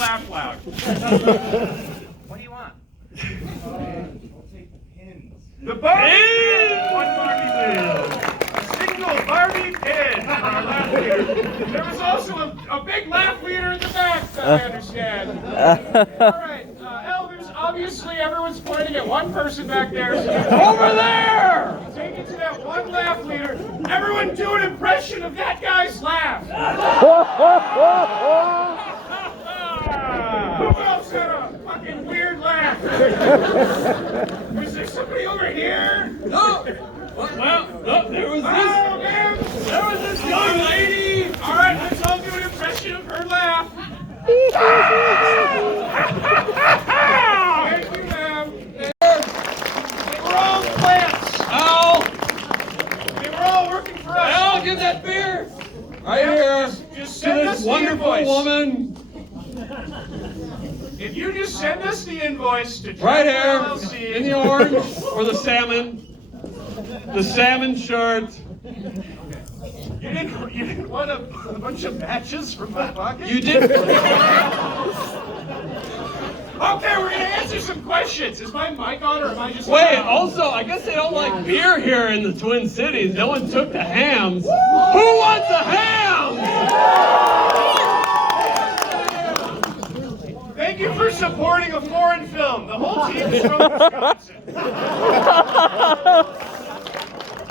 laugh loud. What do you want? I'll take the pins. The Barbie pin! One Barbie pin. A single Barbie pin for our laugh leader. There was also a big laugh leader in the back, I understand. All right, elders, obviously everyone's pointing at one person back there. So over there! Take it to that one laugh leader. Everyone do an impression of that guy's laugh. Who else had a fucking weird laugh? Was there somebody over here? No! Well, no, there was this. Oh, man! There was this young lady. All right, let's all do an impression of her laugh. Thank you, ma'am. They were all plants. Al, They were all working for us. Al, give that beer. Right here. Just To send us this the wonderful invoice. woman. If you just send us the invoice to Right here. LLC. In the orange or the salmon. The salmon shirt. You didn't want a bunch of matches from my pocket? You did. Okay, we're gonna answer some questions. Is my mic on or am I just... Wait, also, I guess they don't like beer here in the Twin Cities. No one took the hams. Who wants a ham? Thank you for supporting a foreign film. The whole team is from Wisconsin.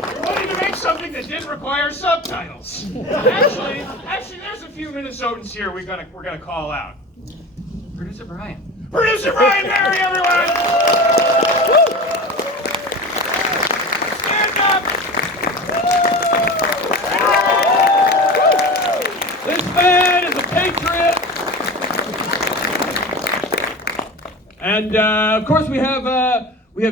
We're wanting to make something that didn't require subtitles. Actually, there's a few Minnesotans here we're gonna call out. Producer Brian. Producer Brian Barry, everyone! Stand up! This man is a patriot. And of course we have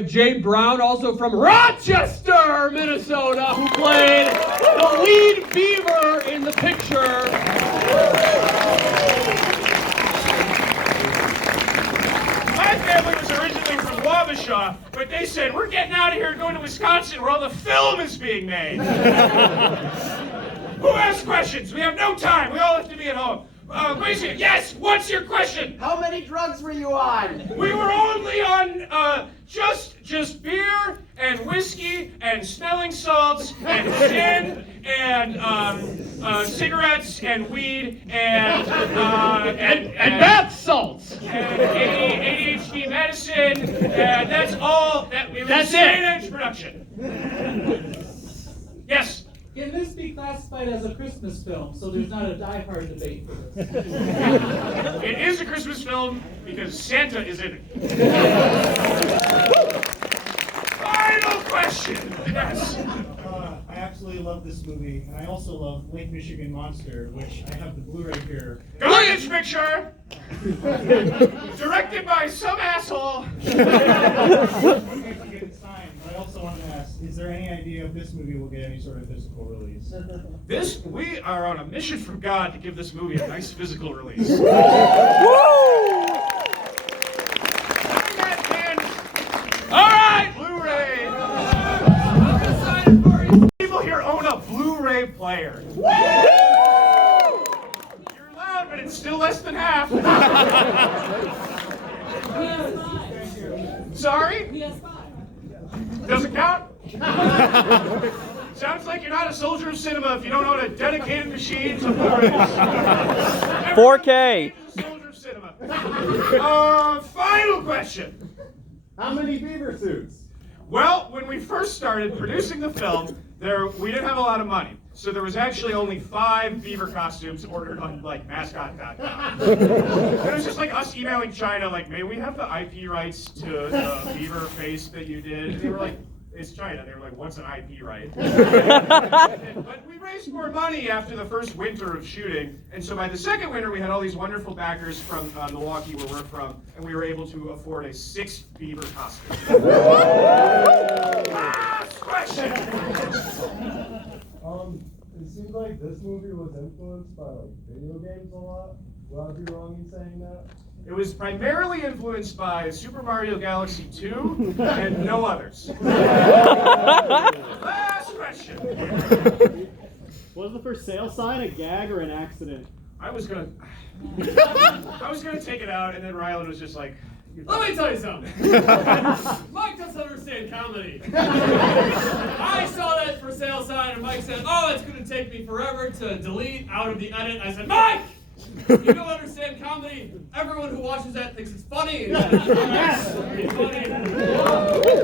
Jay Brown, also from Rochester, Minnesota, who played the lead beaver in the picture. My family was originally from Wabasha, but they said, we're getting out of here and going to Wisconsin where all the film is being made. Who has questions? We have no time. We all have to be at home. Basically, yes, what's your question? How many drugs were you on? We were only on just beer and whiskey and smelling salts and gin and cigarettes and weed and bath salts. and ADHD medicine, and that's all. It was That's straight it. edge production. Yes. Can this be classified as a Christmas film, so there's not a die-hard debate for this? It is a Christmas film because Santa is in it. Final question. Yes. I absolutely love this movie, and I also love Lake Michigan Monster, which I have the Blu-ray here. Garbage picture. Directed by some asshole. Okay, to get it signed, but I also want to ask, is there any idea if this movie will get any sort of physical release? We are on a mission from God to give this movie a nice physical release. All right. Blu-ray. People here own a Blu-ray player. You're loud, but it's still less than half. Sorry? Doesn't count? Sounds like you're not a soldier of cinema if you don't own a dedicated machine to Blu-rays. 4K. Soldier of cinema. Final question. How many beaver suits? Well, when we first started producing the film, we didn't have a lot of money. So there was actually only 5 beaver costumes ordered on like mascot.com. It was just like us emailing China, like, may we have the IP rights to the beaver face that you did? And they were like, it's China. They were like, what's an IP right? But we raised more money after the first winter of shooting. And so by the second winter, we had all these wonderful backers from Milwaukee, where we're from, and we were able to afford a 6 beaver costume. Last question. It seems like this movie was influenced by like video games a lot. Would I be wrong in saying that? It was primarily influenced by Super Mario Galaxy 2 and no others. Last question. Was the for sale sign a gag or an accident? I was gonna take it out, and then Rylan was just like, Let me tell you something. Mike doesn't understand comedy. I saw that for sale sign, and Mike said, "Oh, it's going to take me forever to delete out of the edit." I said, "Mike, you don't understand comedy. Everyone who watches that thinks it's funny. It's funny."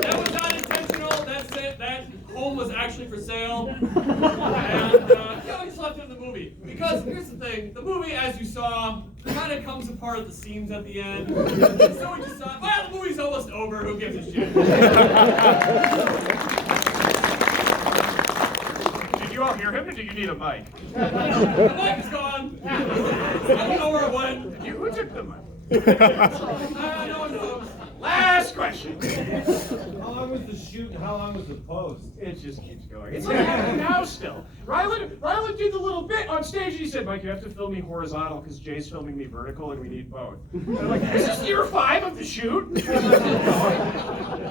That was not intentional. That's it. That home was actually for sale. And yeah, we just left it in the movie. Because here's the thing, the movie, as you saw, kind of comes apart at the seams at the end. So we just thought, well, the movie's almost over. Who gives a shit? Did you all hear him, or do you need a mic? The mic is gone. I don't know where it went. Who took the mic? No one knows. Last question. How long was the shoot and how long was the post? It just keeps going. It's like happening now still. Rylan did the little bit on stage. He said, "Mike, you have to film me horizontal because Jay's filming me vertical and we need both." And I'm like, "This is year 5 of the shoot."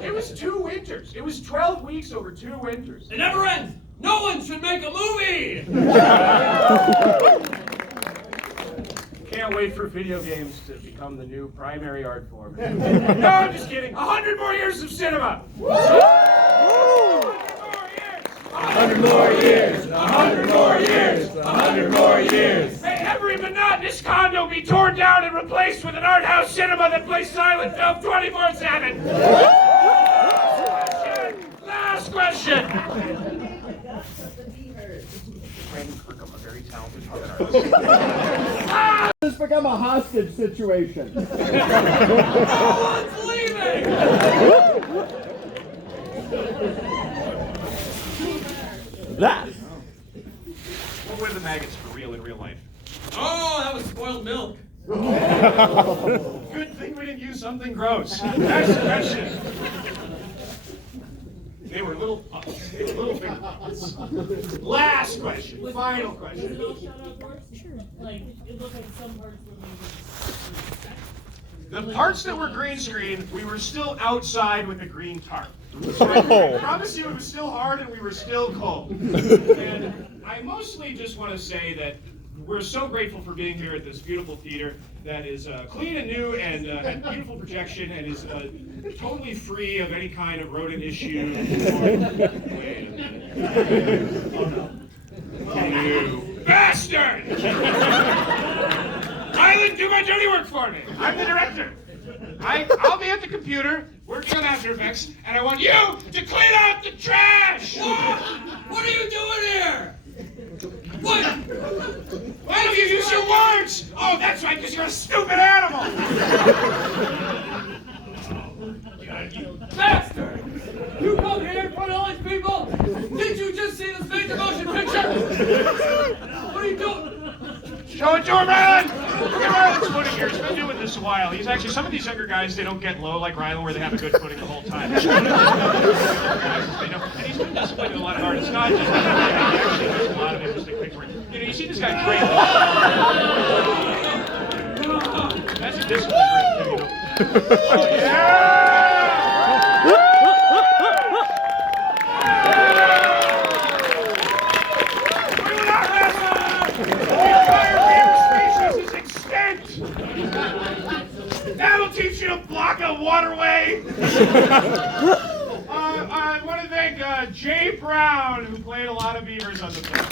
It was 2 winters. It was 12 weeks over 2 winters. It never ends. No one should make a movie. Can't wait for video games to become the new primary art form. No, I'm just kidding. 100 more years of cinema. 100 more years. 100 more years. 100 more years. May every monotonous condo be torn down and replaced with an art house cinema that plays silent film 24/7. Last question. Brandon Kirkham, a very talented puppet artist. This become a hostage situation. No one's leaving. That. What were the maggots for real in real life? Oh, that was spoiled milk. Good thing we didn't use something gross. Next question. They were little pups. They were little finger puppets. Last question. Final Was question. it all shot outdoors? Sure. Like, it looked like some parts were maybe. The parts that were green screen, we were still outside with the green tarp. So I promise you it was still hard and we were still cold. And I mostly just want to say that we're so grateful for being here at this beautiful theater that is clean and new and has beautiful projection and is totally free of any kind of rodent issue. Wait a minute. Oh no. You bastard! Rylan, do my dirty work for me. I'm the director. I'll be at the computer working on After Effects, and I want you to clean out the trash! What are you doing here? What? Why don't you use your words? Oh, that's right, because you're a stupid animal! You bastard! You come here in front of all these people? Did you just see this major motion picture? What are you doing? Show it to him, Rylan! Look at Rylan's footing here. He's been doing this a while. He's actually, some of these younger guys, they don't get low like Rylan where they have a good footing the whole time. And he's been disciplined in a lot of art. It's not just like, he actually does a lot of interesting picture. You know, you see this guy train. That's a discipline right there, you know. Oh, yeah! That'll teach you to block a waterway. I want to thank Jay Brown, who played a lot of Beavers on the film.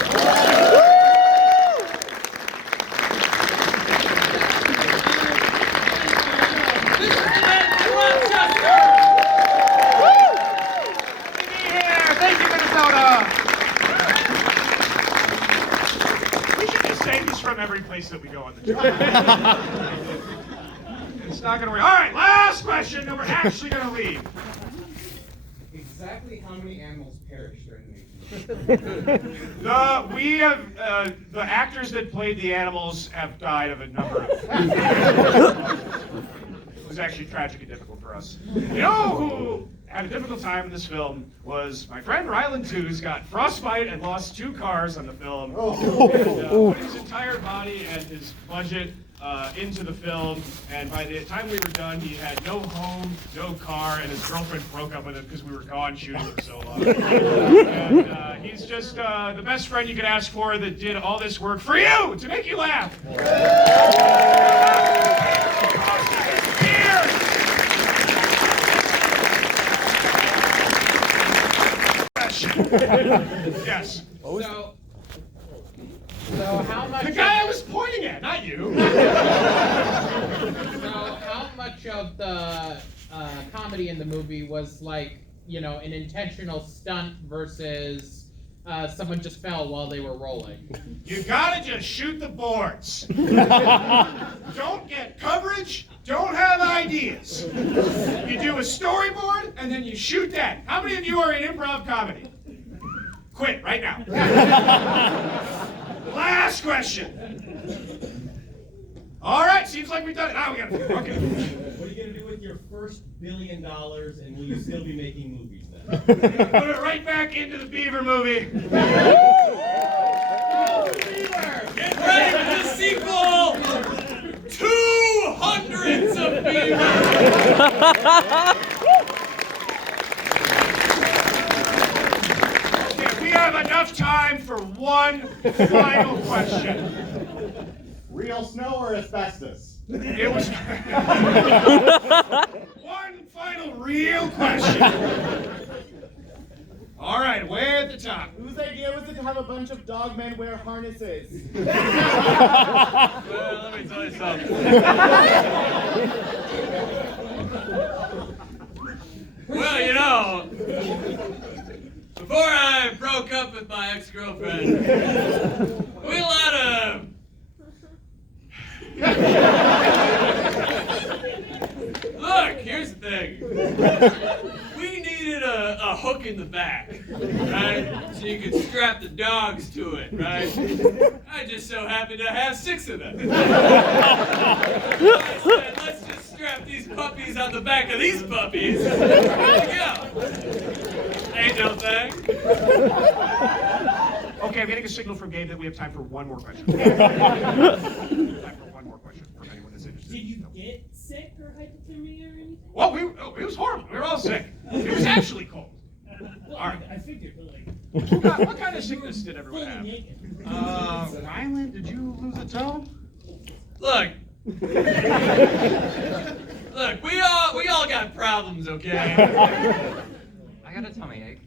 Thank you, Minnesota. We should just say he's from every place that we go on the tour. It's not going to work. All right, last question, and we're actually going to leave. Exactly how many animals perished during the making? The actors that played the animals have died of a number of. It was actually tragic and difficult for us. You know who had a difficult time in this film was my friend Rylan Tooze got frostbite and lost 2 cars on the film. And, put his entire body and his budget into the film, and by the time we were done, he had no home, no car, and his girlfriend broke up with him because we were gone shooting for so long. And he's just the best friend you could ask for that did all this work for you, to make you laugh. Yes. So how much? The guy I was pointing at, not you. So how much of the comedy in the movie was like, an intentional stunt versus someone just fell while they were rolling? You gotta just shoot the boards. Don't get coverage, don't have ideas. You do a storyboard and then you shoot that. How many of you are in improv comedy? Quit right now. Last question. All right, seems like we've done it. Now we gotta. Okay. What are you gonna do with your first $1 billion, and will you still be making movies then? Put it right back into the Beaver movie. Get ready for the sequel! 200s of Beavers! Okay, we have enough time for one final question. Real snow or asbestos? It was one final real question. All right, way at the top. Whose idea was it to have a bunch of dog men wear harnesses? Well, let me tell you something. Well, before I broke up with my ex-girlfriend, we had a lot of... Look, here's the thing. We needed a hook in the back, right? So you could strap the dogs to it, right? I just so happened to have 6 of them. So I said, let's just strap these puppies on the back of these puppies. There you go. Ain't no thing. Okay, I'm getting a signal from Gabe that we have time for one more question. Time for one more question from anyone that's interested. Did you get sick or hypothermia or anything? Well, it was horrible. We were all sick. It was actually cold. Well, All right. I figured, but like, What kind of sickness did everyone fully have? naked. Ryland, did you lose a toe? Look. Look, we all got problems, okay? I got a tummy ache.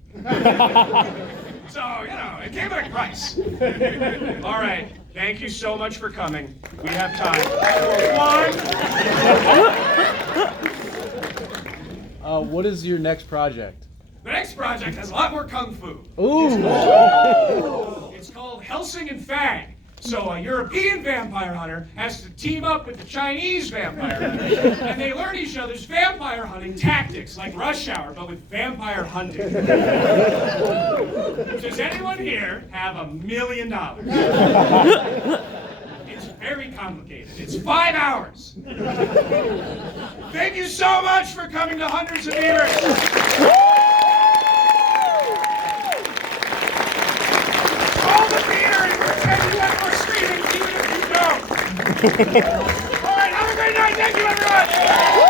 So, it came at a price. All right. Thank you so much for coming. We have time for one. What is your next project? The next project has a lot more kung fu. Ooh. It's called Helsing and Fang. So a European vampire hunter has to team up with the Chinese vampire hunter, and they learn each other's vampire hunting tactics, like Rush Hour, but with vampire hunting. Does anyone here have $1 million? It's very complicated. It's 5 hours. Thank you so much for coming to Hundreds of Beavers. All the theater and pretend you have more screaming even if you don't. All right, have a great night. Thank you, everyone.